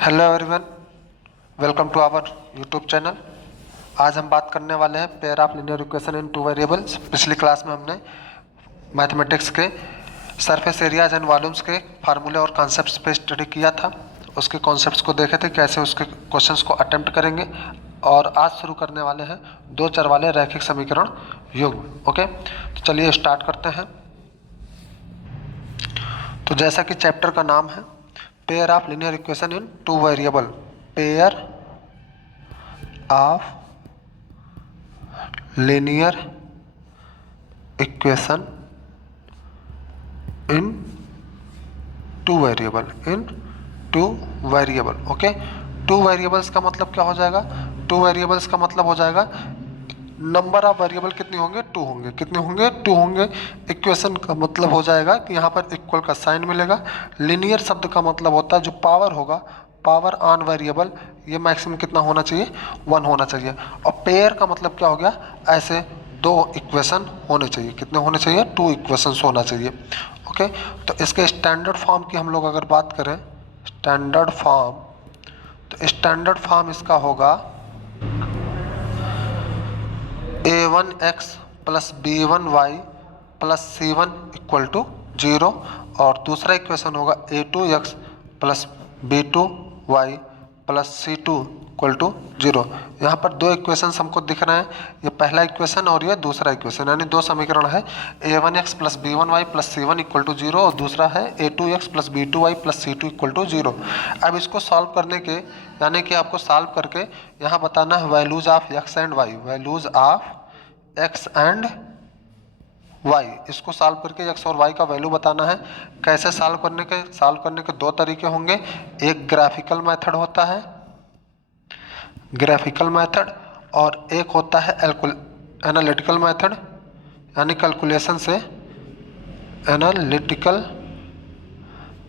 Hello everyone, welcome to our YouTube channel. आज हम बात करने वाले हैं pair of linear equation in two variables. पिछली क्लास में हमने मैथमेटिक्स के सरफेस एरियाज एंड वॉल्यूम्स के फार्मूले और कॉन्सेप्ट्स पे स्टडी किया था। उसके कॉन्सेप्ट्स को देखे थे, कैसे उसके क्वेश्चंस को अटेम्प्ट करेंगे। और आज शुरू करने वाले हैं दो चर वाले रैखिक समीकरण युग्म। ओके, तो चलिए स्टार्ट करते हैं। तो जैसा कि चैप्टर का नाम है pair of linear equation in two variable, pair of linear equation in two variable. Okay, two variables का मतलब क्या हो जाएगा? टू वेरिएबल्स का मतलब हो जाएगा नंबर ऑफ वेरिएबल कितने होंगे? टू होंगे। कितने होंगे? टू होंगे। इक्वेशन का मतलब हो जाएगा कि यहाँ पर इक्वल का साइन मिलेगा। लीनियर शब्द का मतलब होता है जो पावर होगा, पावर ऑन वेरिएबल, ये मैक्सिमम कितना होना चाहिए? वन होना चाहिए। और पेयर का मतलब क्या हो गया? ऐसे दो इक्वेशन होने चाहिए। कितने होने चाहिए? टू इक्वेशंस होना चाहिए। ओके, तो इसके स्टैंडर्ड फॉर्म की हम लोग अगर बात करें, स्टैंडर्ड फॉर्म, तो स्टैंडर्ड फॉर्म इसका होगा a1x plus b1y plus c1 equal to 0। और दूसरा इक्वेशन होगा a2x plus b2y plus c2 equal to 0। यहाँ पर दो इक्वेशन हमको दिख रहे हैं, ये पहला इक्वेशन और ये दूसरा इक्वेशन, यानी दो समीकरण है। a1x plus b1y plus c1 equal to 0 और दूसरा है a2x plus b2y plus c2 equal to 0। अब इसको सॉल्व करने के, यानी कि आपको सॉल्व करके यहाँ बताना है values of x and y, values of x and y। इसको सॉल्व करके x और y का वैल्यू बताना है। कैसे सॉल्व करने के दो तरीके होंगे। एक ग्राफिकल मेथड होता है, ग्राफिकल मेथड, और एक होता है एनालिटिकल मेथड, यानी कैलकुलेशन से, एनालिटिकल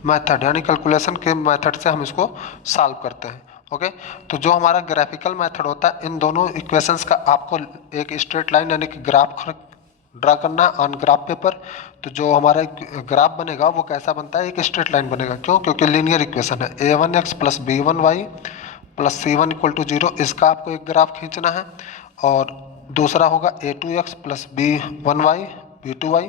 मेथड यानी कैलकुलेशन के मेथड से हम इसको सॉल्व करते हैं। ओके, तो जो हमारा ग्राफिकल मेथड होता है, इन दोनों इक्वेशंस का आपको एक स्ट्रेट लाइन यानी कि ग्राफ ड्रा करना है ऑन ग्राफ पेपर। तो जो हमारा ग्राफ बनेगा वो कैसा बनता है? एक स्ट्रेट लाइन बनेगा। क्यों? क्योंकि लीनियर इक्वेशन है। a1x plus b1y plus c1 equal to 0, इसका आपको एक ग्राफ खींचना है। और दूसरा होगा a2x plus b1y b2y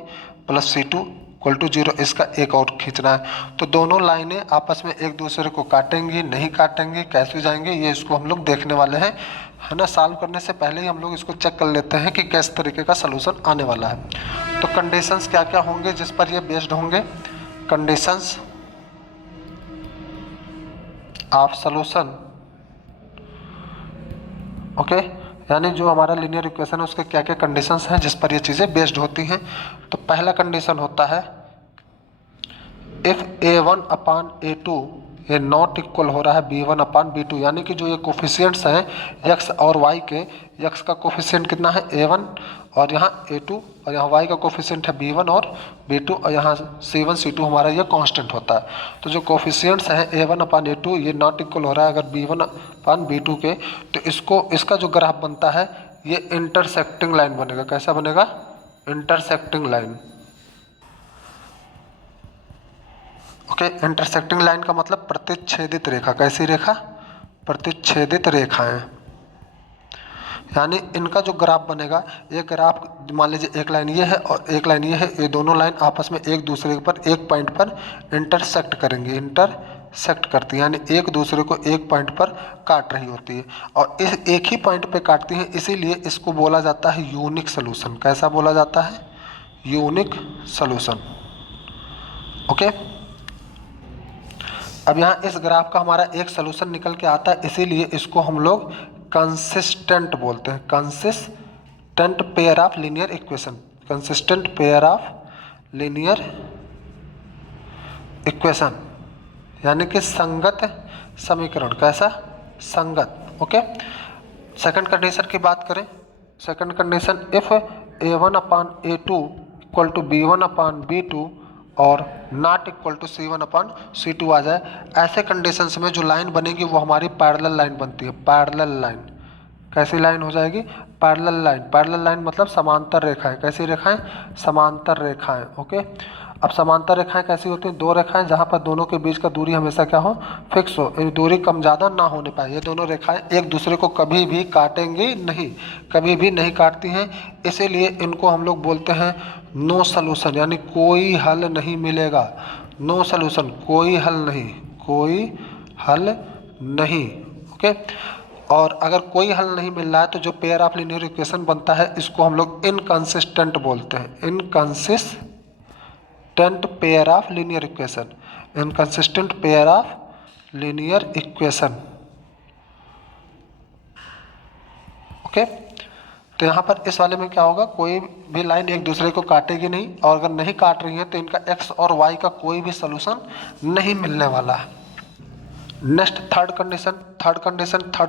plus c2 equal to 0, इसका एक और खींचना है। तो दोनों लाइनें आपस में एक दूसरे को काटेंगी, नहीं काटेंगी, कैसे जाएंगे, ये इसको हम लोग देखने वाले हैं, है ना। सॉल्व करने से पहले ही हम लोग इसको चेक कर लेते हैं कि किस तरीके का सलूशन आने वाला है। तो कंडीशंस क्या क्या होंगे जिस पर ये बेस्ड होंगे? Conditions of solution. ओके, यानी जो हमारा लीनियर इक्वेशन है उसके क्या क्या कंडीशंस हैं जिस पर ये चीज़ें बेस्ड होती हैं। तो पहला कंडीशन होता है इफ़ a1 अपान a2 ये नॉट इक्वल हो रहा है b1 अपान b2, यानी कि जो ये कोफिशिएंट्स हैं x और y के, x का कोफिशिएंट कितना है? a1, और यहाँ a2, और यहाँ y का कोफिशिएंट है b1 और b2, और यहाँ c1 c2 हमारा ये कांस्टेंट होता है। तो जो कोफिशिएंट्स हैं a1 अपान a2 ये नॉट इक्वल हो रहा है अगर b1 अपान b2 के, तो इसका जो ग्राफ बनता है ये इंटरसेक्टिंग लाइन बनेगा। कैसा बनेगा? Intersecting line. Okay, intersecting line का मतलब प्रतिच्छेदित रेखा। कैसी रेखा? प्रतिच्छेदित रेखाएं। यानी इनका जो ग्राफ बनेगा, ये ग्राफ मान लीजिए एक लाइन ये है और एक लाइन ये है, ये दोनों लाइन आपस में एक दूसरे पर एक पॉइंट पर इंटरसेक्ट करेंगी, इंटरसेक्ट करती है, यानी एक दूसरे को एक पॉइंट पर काट रही होती है। और इस एक ही पॉइंट पे काटती हैं, इसीलिए इसको बोला जाता है यूनिक सोल्यूशन। कैसा बोला जाता है? Unique solution. ओके, अब यहाँ इस ग्राफ का हमारा एक सोल्यूशन निकल के आता है, इसीलिए इसको हम लोग कंसिस्टेंट बोलते हैं। Consistent pair of linear equation, consistent pair of linear equation, यानी कि संगत समीकरण। कैसा? संगत। ओके, सेकंड कंडीशन की बात करें। Second condition if a1 upon a2 equal to b1 upon b2 और not equal to c1 upon c2 आ जाए, ऐसे कंडीशंस में जो लाइन बनेगी वो हमारी पैरेलल लाइन बनती है। पैरेलल लाइन कैसी लाइन हो जाएगी? Parallel line. पैरेलल लाइन मतलब समांतर रेखाएं। कैसी रेखाएं? समांतर रेखाएं। ओके, अब समांतर रेखाएं कैसी होती हैं? दो रेखाएं जहां पर दोनों के बीच का दूरी हमेशा क्या हो? फिक्स हो, दूरी कम ज़्यादा ना होने पाए। ये दोनों रेखाएं एक दूसरे को कभी भी काटेंगी नहीं, कभी भी नहीं काटती हैं, इसीलिए इनको हम लोग बोलते हैं नो सॉल्यूशन, यानी कोई हल नहीं मिलेगा। नो सॉल्यूशन, कोई हल नहीं, कोई हल नहीं। ओके, और अगर कोई हल नहीं मिल रहा है तो जो पेयर ऑफ लीनियर इक्वेशन बनता है इसको हम लोग इनकंसिस्टेंट बोलते हैं। Inconsistent pair of linear equation, inconsistent pair of linear equation. Okay, तो यहाँ पर इस वाले में क्या होगा? कोई भी लाइन एक दूसरे को काटेगी नहीं, और अगर नहीं काट रही है तो इनका एक्स और वाई का कोई भी सॉल्यूशन नहीं मिलने वाला है। नेक्स्ट थर्ड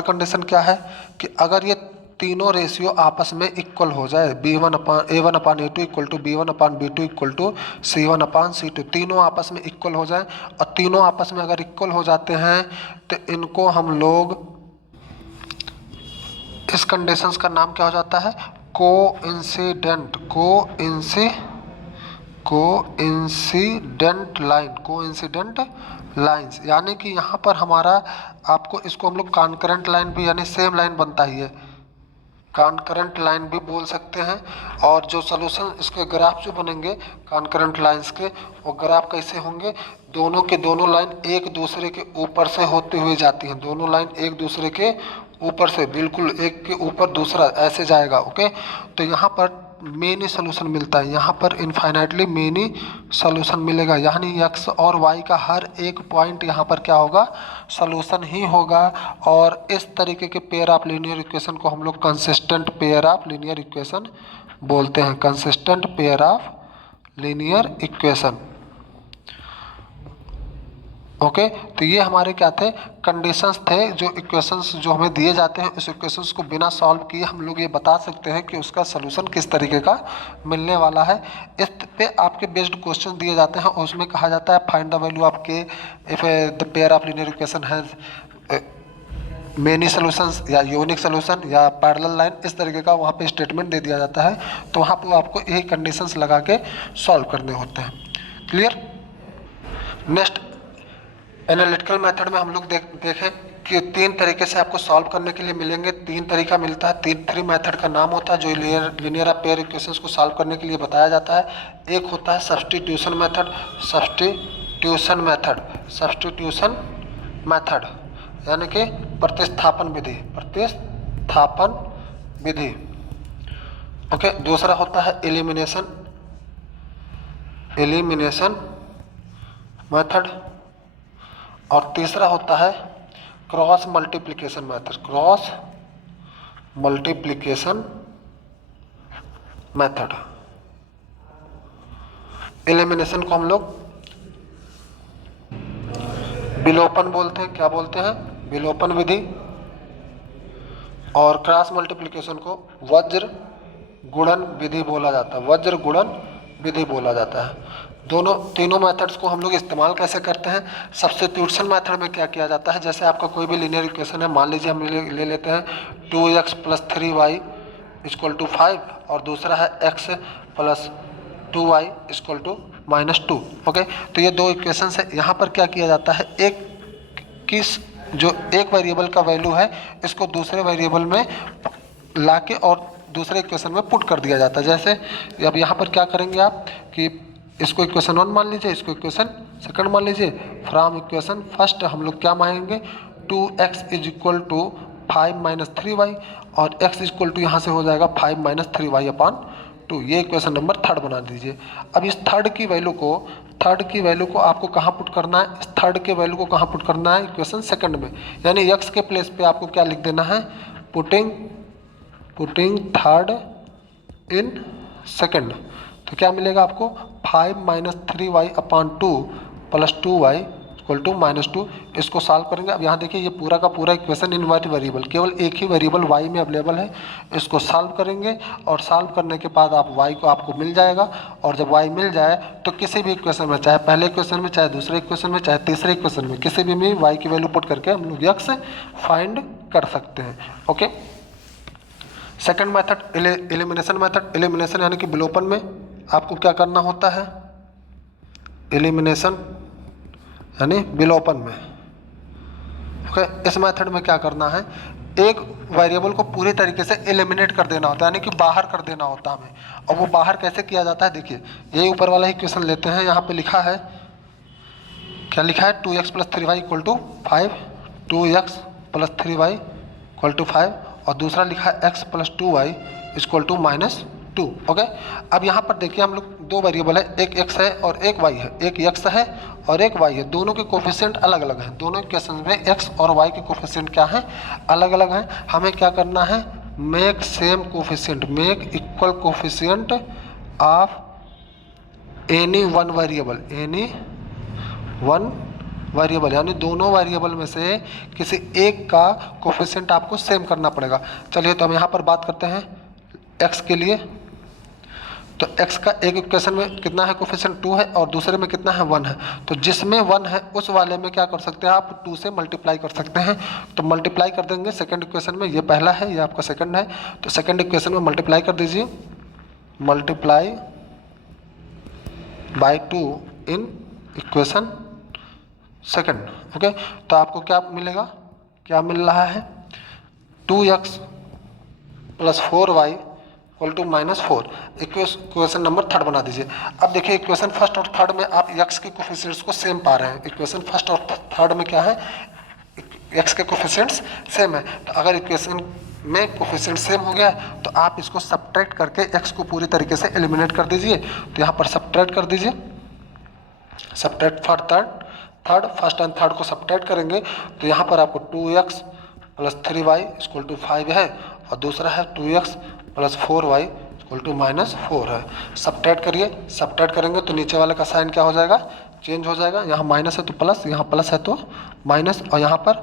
कंडीशन क्या है कि अगर ये तीनों रेशियो आपस में इक्वल हो जाए, A1/A2 equal to B1/B2 equal to C1/C2, तीनों आपस में इक्वल हो जाए, और तीनों आपस में अगर इक्वल हो जाते हैं तो इनको हम लोग, इस कंडीशंस का नाम क्या हो जाता है? Coincident lines. यानी कि यहाँ पर हमारा, आपको इसको हम लोग कॉन्करेंट लाइन भी, यानी सेम लाइन बनता ही है, कॉन्करेंट लाइन भी बोल सकते हैं। और जो सॉल्यूशन, इसके ग्राफ जो बनेंगे कॉन्करेंट लाइंस के, वो ग्राफ कैसे होंगे? दोनों के दोनों लाइन एक दूसरे के ऊपर से होते हुए जाती हैं, दोनों लाइन एक दूसरे के ऊपर से, बिल्कुल एक के ऊपर दूसरा ऐसे जाएगा। ओके, तो यहाँ पर मेनी सोल्यूशन मिलता है, यहाँ पर इनफाइनाइटली मेनी सोल्यूशन मिलेगा, यानी एक्स और वाई का हर एक पॉइंट यहाँ पर क्या होगा? सोल्यूशन ही होगा। और इस तरीके के पेयर ऑफ लीनियर इक्वेशन को हम लोग consistent pair of linear equation बोलते हैं, consistent pair of linear equation. Okay, तो ये हमारे क्या थे? कंडीशंस थे, जो इक्वेशंस जो हमें दिए जाते हैं, उस इक्वेशंस को बिना सॉल्व किए हम लोग ये बता सकते हैं कि उसका सलूशन किस तरीके का मिलने वाला है। इस पे आपके बेस्ड क्वेश्चन दिए जाते हैं, और उसमें कहा जाता है फाइंड द वैल्यू ऑफ के if the pair of linear equation has many solutions, या यूनिक सोल्यूशन, या पैरेलल लाइन, इस तरीके का वहाँ पे स्टेटमेंट दे दिया जाता है। तो वहाँ पर आपको यही कंडीशंस लगा के सॉल्व करने होते हैं। क्लियर? नेक्स्ट एनालिटिकल मेथड में हम लोग देखें कि तीन तरीके से आपको सॉल्व करने के लिए मिलेंगे। तीन तरीका मिलता है, थ्री मेथड का नाम होता है, जो लीनियर ऑफ पेयर इक्वेशंस को सॉल्व करने के लिए बताया जाता है। एक होता है सब्स्टिट्यूशन मेथड, यानी कि प्रतिस्थापन विधि। ओके, दूसरा होता है एलिमिनेशन मेथड, और तीसरा होता है क्रॉस मल्टीप्लिकेशन मेथड। एलिमिनेशन को हम लोग विलोपन बोलते हैं, क्या बोलते हैं? विलोपन विधि। और क्रॉस मल्टीप्लिकेशन को वज्र गुणन विधि बोला जाता है। तीनों मेथड्स को हम लोग इस्तेमाल कैसे करते हैं? सब्स्टिट्यूशन मेथड में क्या किया जाता है? जैसे आपका कोई भी लीनियर इक्वेशन है, मान लीजिए हम ले लेते हैं 2x + 3y = 5, और दूसरा है x + 2y = -2। ओके, तो ये दो इक्वेशन है। यहाँ पर क्या किया जाता है? जो एक वेरिएबल का वैल्यू है, इसको दूसरे वेरिएबल में लाके और दूसरे इक्वेशन में पुट कर दिया जाता है। जैसे अब यहाँ पर क्या करेंगे आप कि इसको इक्वेशन 1 मान लीजिए, इसको इक्वेशन सेकंड मान लीजिए। फ्रॉम इक्वेशन फर्स्ट हम लोग क्या मानेंगे? 2x = 5 - 3y, और x = यहाँ से हो जाएगा 5 - 3y/2। ये इक्वेशन नंबर थर्ड बना दीजिए। अब इस थर्ड की वैल्यू को आपको कहाँ पुट करना है? इस थर्ड के वैल्यू को कहाँ पुट करना है? इक्वेशन सेकंड में, यानी x के प्लेस पे आपको क्या लिख देना है? Putting third in second. तो क्या मिलेगा आपको? 5 - 3y/2 + 2y = -2। इसको सॉल्व करेंगे। अब यहाँ देखिए, ये पूरा का पूरा इक्वेशन इनवर्ट वेरिएबल, केवल एक ही वेरिएबल y में अवेलेबल है। इसको सॉल्व करेंगे, और सॉल्व करने के बाद y को आपको मिल जाएगा। और जब y मिल जाए तो किसी भी इक्वेशन में, चाहे पहले इक्वेशन में, चाहे दूसरे इक्वेशन में, चाहे तीसरे इक्वेशन में, किसी भी में y की वैल्यू पुट करके हम लोग x फाइंड कर सकते हैं। ओके, सेकंड मेथड एलिमिनेशन यानी कि विलोपन में आपको क्या करना होता है? एलिमिनेशन यानी विलोपन में। ओके, इस मेथड में क्या करना है, एक वेरिएबल को पूरी तरीके से एलिमिनेट कर देना होता है, यानी कि बाहर कर देना होता है हमें। और वो बाहर कैसे किया जाता है, देखिए ये ऊपर वाला ही क्वेश्चन लेते हैं। यहाँ पे लिखा है, क्या लिखा है, 2x + 3y = 5, 2x + 3y = 5, और दूसरा लिखा है x + 2y = -2। ओके, अब यहाँ पर देखिए हम लोग दो वेरिएबल है, एक x है और एक y है, एक x है और एक y है, दोनों के कोफिशिएंट अलग अलग हैं। दोनों इक्वेशन में x और y के कोफिशिएंट क्या हैं, अलग अलग हैं। हमें क्या करना है, make same coefficient, make equal coefficient of any one variable, any one variable, यानी दोनों वेरिएबल में से किसी एक का कोफिशिएंट आपको सेम करना पड़ेगा। चलिए तो हम यहाँ पर बात करते हैं x के लिए। तो x का एक इक्वेशन में कितना है, कोफिशिएंट 2 है, और दूसरे में कितना है, 1 है। तो जिसमें 1 है उस वाले में क्या कर सकते हैं आप, 2 से मल्टीप्लाई कर सकते हैं। तो मल्टीप्लाई कर देंगे सेकंड इक्वेशन में, ये पहला है, ये आपका सेकंड है, तो सेकंड इक्वेशन में मल्टीप्लाई कर दीजिए, multiply by 2 in equation second. Okay, तो आपको क्या मिलेगा, क्या मिल रहा है, 2x + 4y = -4। Equation number third बना दीजिए। अब देखिए इक्वेशन फर्स्ट और थर्ड में आप x के कोफिशिएंट्स को सेम पा रहे हैं। इक्वेशन फर्स्ट और थर्ड में क्या है, x के कोफिशिएंट्स सेम है। तो अगर इक्वेशन में कोफिशिएंट सेम हो गया तो आप इसको सब्ट्रैक्ट करके x को पूरी तरीके से एलिमिनेट कर दीजिए। तो यहाँ पर सब्ट्रैक्ट कर दीजिए, subtract for third, first and third को सब्ट्रैक्ट करेंगे तो यहाँ पर आपको 2x + 3y = 5 है, और दूसरा है 2x + 4y = -4 है। सब्ट्रैक्ट करिए, सब्ट्रैक्ट करेंगे तो नीचे वाले का साइन क्या हो जाएगा, चेंज हो जाएगा। यहाँ माइनस है तो प्लस, यहाँ प्लस है तो माइनस, और यहाँ पर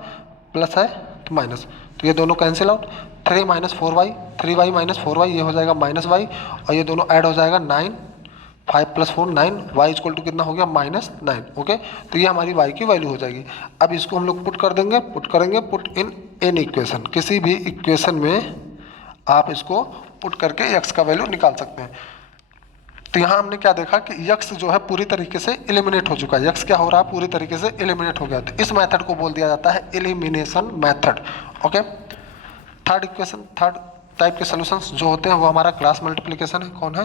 प्लस है तो माइनस, तो ये दोनों cancel out. 3 - 4y, 3y - 4y, ये हो जाएगा -y, और ये दोनों ऐड हो जाएगा 9, 5 + 4 9, y = कितना हो गया, -9। ओके, तो ये हमारी y की वैल्यू हो जाएगी। अब इसको हम लोग पुट कर देंगे, पुट करेंगे, पुट इन एनी इक्वेशन, किसी भी इक्वेशन में आप इसको पुट करके x का वैल्यू निकाल सकते हैं। तो यहाँ हमने क्या देखा कि x जो है पूरी तरीके से एलिमिनेट हो चुका है, x क्या हो रहा है, पूरी तरीके से एलिमिनेट हो गया। तो इस मेथड को बोल दिया जाता है elimination method. Okay, third equation, third type के सॉल्यूशंस जो होते हैं वो हमारा क्रॉस मल्टीप्लिकेशन है। कौन है,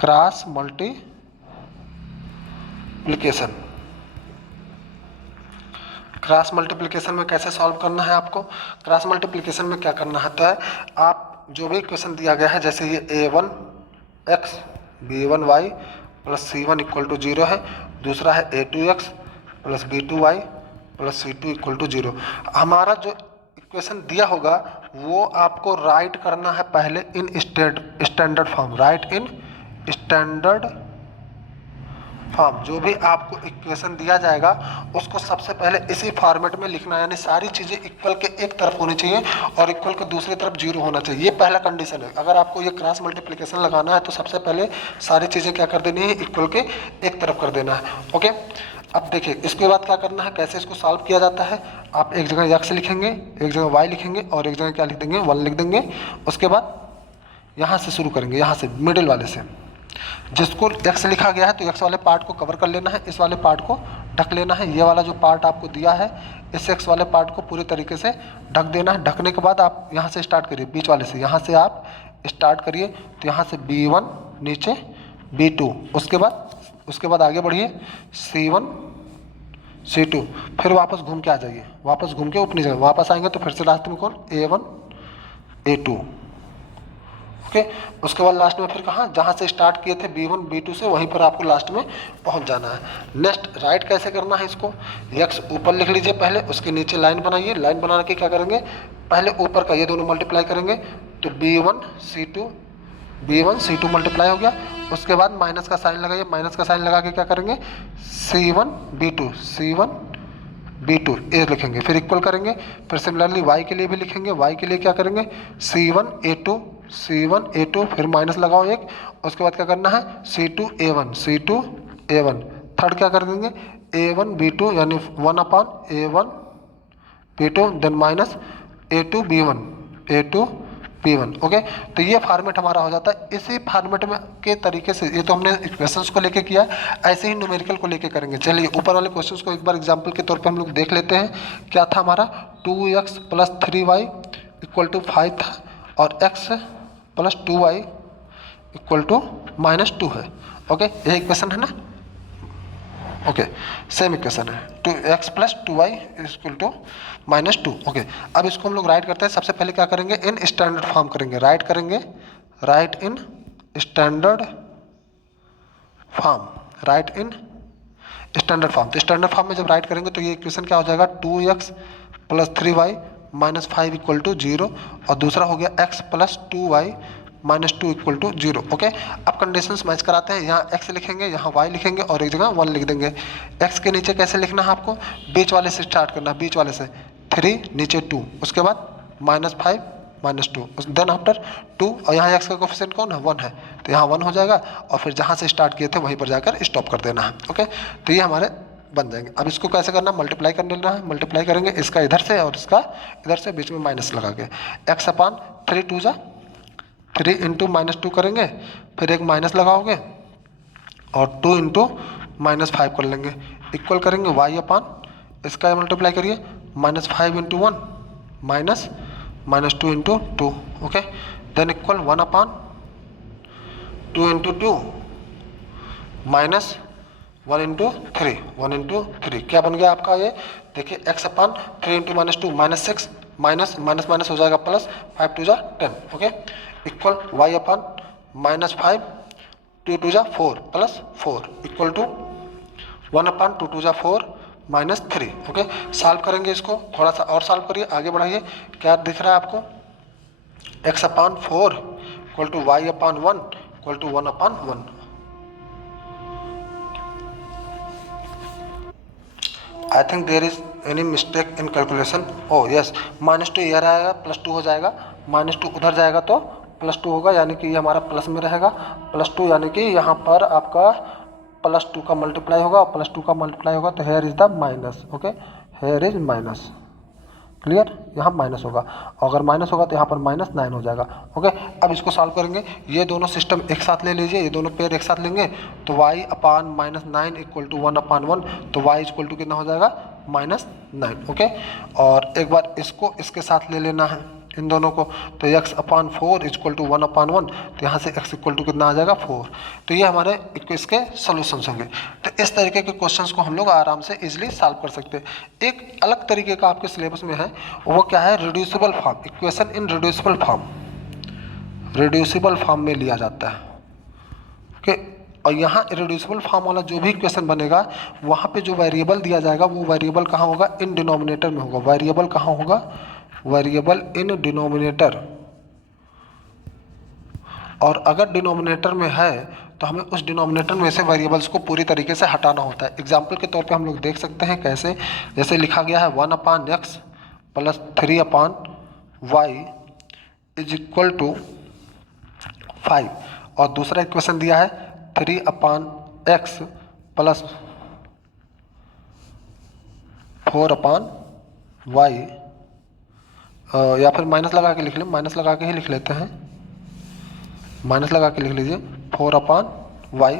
क्रॉस मल्टीप्लिकेशन। क्रॉस मल्टीप्लिकेशन में कैसे सॉल्व करना है आपको, क्रॉस मल्टीप्लिकेशन में क्या करना है, तो है आप जो भी इक्वेशन दिया गया है, जैसे ये a1x b1y + c1 = 0 है, दूसरा है a2x + b2y + c2 = 0। हमारा जो इक्वेशन दिया होगा वो आपको राइट करना है पहले in standard form, right in standard form. जो भी आपको इक्वेशन दिया जाएगा उसको सबसे पहले इसी फॉर्मेट में लिखना है, यानी सारी चीज़ें इक्वल के एक तरफ होनी चाहिए और इक्वल के दूसरी तरफ 0 होना चाहिए। ये पहला कंडीशन है। अगर आपको ये क्रॉस मल्टीप्लिकेशन लगाना है तो सबसे पहले सारी चीज़ें क्या कर देनी है, इक्वल के एक तरफ कर देना है। ओके, अब देखिए इसके बाद क्या करना है, कैसे इसको सॉल्व किया जाता है। आप एक जगह x लिखेंगे, एक जगह y लिखेंगे, और एक जगह क्या लिख देंगे, 1 लिख देंगे। उसके बाद यहाँ से शुरू करेंगे, यहाँ से मिडिल वाले से, जिसको x लिखा गया है तो x वाले पार्ट को कवर कर लेना है, इस वाले पार्ट को ढक लेना है। ये वाला जो पार्ट आपको दिया है इस x वाले पार्ट को पूरी तरीके से ढक देना है। ढकने के बाद आप यहाँ से स्टार्ट करिए, बीच वाले से, यहाँ से आप स्टार्ट करिए। तो यहाँ से b1 नीचे b2, उसके बाद आगे बढ़िए c1 c2, फिर वापस घूम के आ जाइए, वापस घूम के अपनी जगह वापस आएंगे तो फिर से लास्ट में कौन, a1 a2। ओके, उसके बाद लास्ट में फिर कहाँ, जहाँ से स्टार्ट किए थे b1 b2 से, वहीं पर आपको लास्ट में पहुँच जाना है। नेक्स्ट राइट कैसे करना है इसको, x ऊपर लिख लीजिए पहले, उसके नीचे लाइन बनाइए। लाइन बना के क्या करेंगे, पहले ऊपर का ये दोनों मल्टीप्लाई करेंगे तो b1 c2 मल्टीप्लाई हो गया। उसके बाद माइनस का साइन लगाइए, माइनस का साइन लगा के क्या करेंगे, c1 b2 ए लिखेंगे, फिर इक्वल करेंगे। फिर सिमिलरली y के लिए भी लिखेंगे, y के लिए क्या करेंगे, c1 a2, फिर माइनस लगाओ एक। उसके बाद क्या करना है, c2 a1। थर्ड क्या कर देंगे, a1 b2 यानी 1/a1 b2, then minus a2 b1 P1। Okay, तो ये फॉर्मेट हमारा हो जाता है। इसी फॉर्मेट में के तरीके से, ये तो हमने इक्वेशंस को लेके किया, ऐसे ही न्यूमेरिकल को लेके करेंगे। चलिए ऊपर वाले क्वेश्चंस को एक बार एग्जांपल के तौर पे हम लोग देख लेते हैं। क्या था हमारा 2x + 3y = 5 था, और x + 2y = -2 है। ओके, ये इक्वेशन है ना। ओके, सेम इक्वेशन है, 2x + 2y = -2। ओके, अब इसको हम लोग राइट करते हैं। सबसे पहले क्या करेंगे, इन स्टैंडर्ड फॉर्म करेंगे, राइट करेंगे, right in standard form, right in standard form. तो स्टैंडर्ड फॉर्म में जब राइट करेंगे तो ये इक्वेशन क्या हो जाएगा, 2x + 3y - 5 = 0, और दूसरा हो गया x + 2y - 2 = 0। ओके, अब कंडीशंस मैच कराते हैं। यहाँ x लिखेंगे, यहाँ y लिखेंगे, और एक जगह 1 लिख देंगे। x के नीचे कैसे लिखना है आपको, बीच वाले से स्टार्ट करना है, बीच वाले से 3, नीचे 2, उसके बाद -5 - 2, देन आफ्टर 2, और यहाँ x का कोफिशिएंट कौन है, 1 है, तो यहाँ 1 हो जाएगा, और फिर जहाँ से स्टार्ट किए थे वहीं पर जाकर स्टॉप कर देना है। ओके, तो ये हमारे बन जाएंगे। अब इसको कैसे करना, मल्टीप्लाई कर लेना है, मल्टीप्लाई करेंगे इसका इधर से और इसका इधर से, बीच में माइनस लगा के, x/3 2 जा 3 × -2 करेंगे, फिर एक माइनस लगाओगे, और 2 × -5 कर लेंगे, इक्वल करेंगे y/, इसका मल्टीप्लाई करिए, -5 × 1 -2 × 2। ओके, देन इक्वल 1/2 × 2 -1 × 3, 1 × 3 क्या बन गया आपका ये, देखिए x/3 × -2 -6, माइनस माइनस माइनस हो जाएगा प्लस, 5 2 जा 10। ओके, इक्वल y/, -5 2 2 जा 4 + 4 = 1/2 2 जा 4 -3। ओके, सॉल्व करेंगे इसको, थोड़ा सा और सॉल्व करिए, आगे बढ़ाइए। क्या दिख रहा है आपको, x/4 = y/1 = 1/1। I think there is any mistake in calculation. Oh yes, -2 इधर आएगा, +2 हो जाएगा, -2 उधर जाएगा तो +2 होगा, यानी कि ये हमारा प्लस में रहेगा, +2, यानी कि यहाँ पर आपका +2 का मल्टीप्लाई होगा, और +2 का मल्टीप्लाई होगा, तो here is the minus. Okay, here is minus, clear, यहाँ माइनस होगा, और अगर माइनस होगा तो यहाँ पर -9 हो जाएगा। ओके, अब इसको सॉल्व करेंगे, ये दोनों सिस्टम एक साथ ले लीजिए, ये दोनों पेयर एक साथ लेंगे, तो y/, -9 = 1/1, तो y = कितना हो जाएगा, -9। ओके, और एक बार इसको इसके साथ ले लेना है, इन दोनों को, तो x/4 = 1/1, तो यहाँ से x = कितना आ जाएगा, 4। तो ये हमारे इसके सॉल्यूशंस होंगे। तो इस तरीके के क्वेश्चंस को हम लोग आराम से इजीली सॉल्व कर सकते हैं। एक अलग तरीके का आपके सिलेबस में है, वो क्या है, reducible form, equation in reducible form, reducible form में लिया जाता है। ओके, और यहाँ रिड्यूसिबल फॉर्म वाला जो भी इक्वेशन बनेगा, वहाँ पे जो वेरिएबल दिया जाएगा, वो वेरिएबल कहाँ होगा, इन डिनोमिनेटर में होगा। वेरिएबल कहाँ होगा, वेरिएबल इन डिनोमिनेटर। और अगर डिनोमिनेटर में है तो हमें उस डिनोमिनेटर में से वेरिएबल्स को पूरी तरीके से हटाना होता है। एग्जाम्पल के तौर पे हम लोग देख सकते हैं कैसे, जैसे लिखा गया है 1/x + 3/y = 5, और दूसरा इक्वेशन दिया है 3/x + 4/y, या फिर माइनस लगा के लिख लें, माइनस लगा के ही लिख लेते हैं, माइनस लगा के लिख लीजिए, 4/y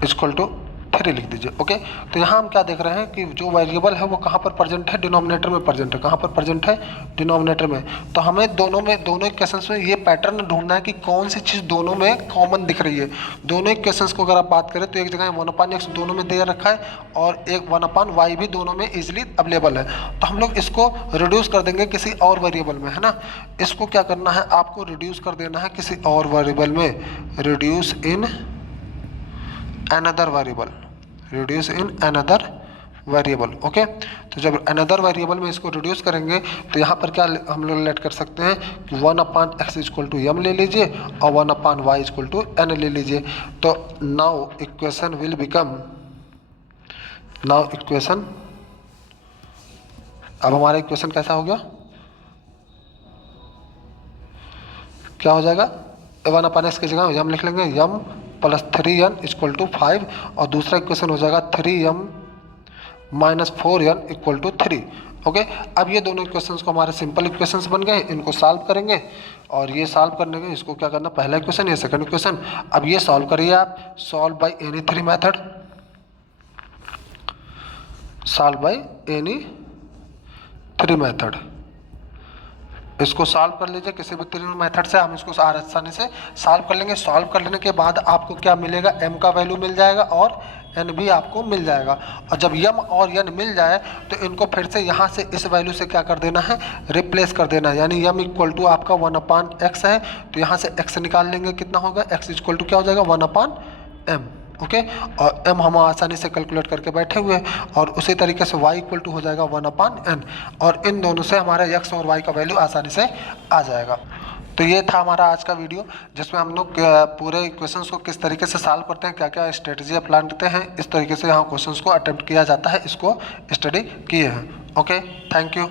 = 3 लिख दीजिए। ओके, तो यहाँ हम क्या देख रहे हैं कि जो वेरिएबल है वो कहाँ पर प्रेजेंट है, डिनोमिनेटर में प्रेजेंट है। कहाँ पर प्रेजेंट है, डिनोमिनेटर में। तो हमें दोनों इक्वेशंस में ये पैटर्न ढूंढना है कि कौन सी चीज़ दोनों में कॉमन दिख रही है। दोनों इक्वेशंस को अगर आप बात करें तो एक जगह 1/x दोनों में दे रखा है, और एक 1/y भी दोनों में ईजिली अवेलेबल है। तो हम लोग इसको रिड्यूस कर देंगे किसी और वेरिएबल में, है ना। इसको क्या करना है, आपको रिड्यूस कर देना है किसी और वेरिएबल में, reduce in another variable, reduce in another variable. Okay, तो जब अनदर वेरिएबल में इसको रिड्यूस करेंगे तो यहाँ पर क्या हम लोग लेट कर सकते हैं कि 1/x = m ले लीजिए, और 1/y = n ले लीजिए। तो now equation will become, now equation, अब हमारा इक्वेशन कैसा हो गया, क्या हो जाएगा, 1/x की जगह m लिख लेंगे, m + 3n = 5, और दूसरा इक्वेशन हो जाएगा 3m - 4n = 3। ओके, अब ये दोनों इक्वेशंस को हमारे सिंपल इक्वेशंस बन गए, इनको सॉल्व करेंगे और ये सॉल्व करने के इसको क्या करना, पहला इक्वेशन ये सेकंड इक्वेशन। अब ये सॉल्व करिए आप, solve by any three method, solve by any three method, इसको सॉल्व कर लीजिए किसी भी तीन मेथड से, हम इसको आसानी से सॉल्व कर लेंगे। सॉल्व कर लेने के बाद आपको क्या मिलेगा, m का वैल्यू मिल जाएगा और n भी आपको मिल जाएगा। और जब m और n मिल जाए तो इनको फिर से यहाँ से इस वैल्यू से क्या कर देना है, रिप्लेस कर देना है। यानी m इक्वल टू आपका 1/x है, तो यहाँ से x निकाल लेंगे, कितना होगा, x इक्वल टू क्या हो जाएगा, 1/m। ओके, और m हम आसानी से कैलकुलेट करके बैठे हुए हैं, और उसी तरीके से y इक्वल टू हो जाएगा 1/n, और इन दोनों से हमारा x और y का वैल्यू आसानी से आ जाएगा। तो ये था हमारा आज का वीडियो, जिसमें हम लोग पूरे इक्वेशंस को किस तरीके से सॉल्व करते हैं, क्या क्या स्ट्रेटजी अप्लाई करते हैं, इस तरीके से यहाँ क्वेश्चंस को अटेम्प्ट किया जाता है, इसको स्टडी किए हैं। Okay, thank you.